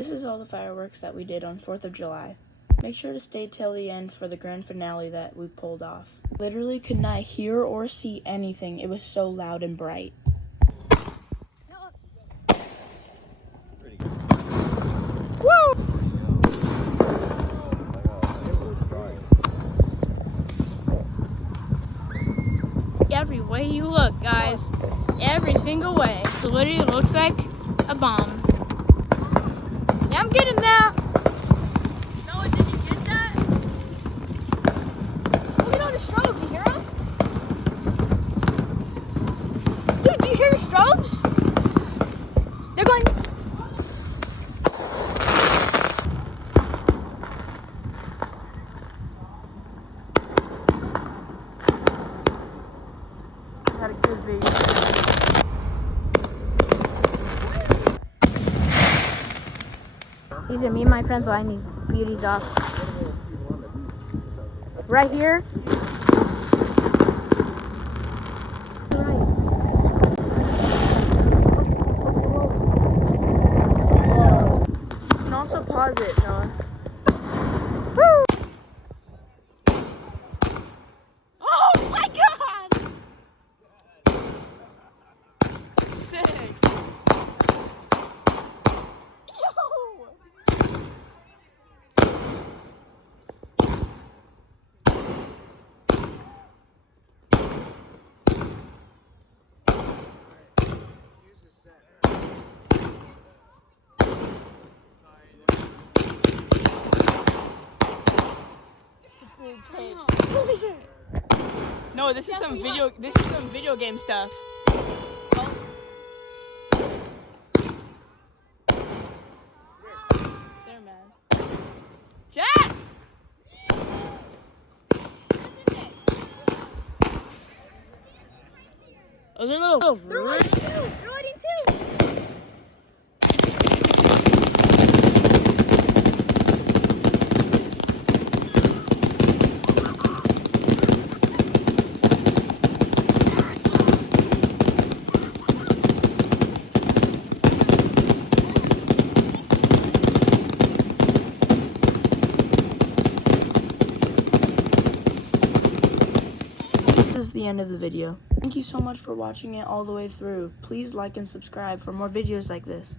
This is all the fireworks that we did on 4th of July. Make sure to stay till the end for the grand finale that we pulled off. Literally could not hear or see anything. It was so loud and bright. Woo! Every way you look, guys. Every single way. It literally looks like a bomb. Yeah, I'm getting that. Noah, did you get that? Look at all the strobes. Do you hear them? Dude, do you hear the strobes? They're going. Had a good video. These are me and my friends lining these beauties off. Right here. You can also pause it, Noah. Woo! Oh my God! Sick. Yo! Holy shit. No, this is some video game stuff. Oh. There, man. Jax! Those are little. They're riding too! They're riding too! This is the end of the video. Thank you so much for watching it all the way through. Please like and subscribe for more videos like this.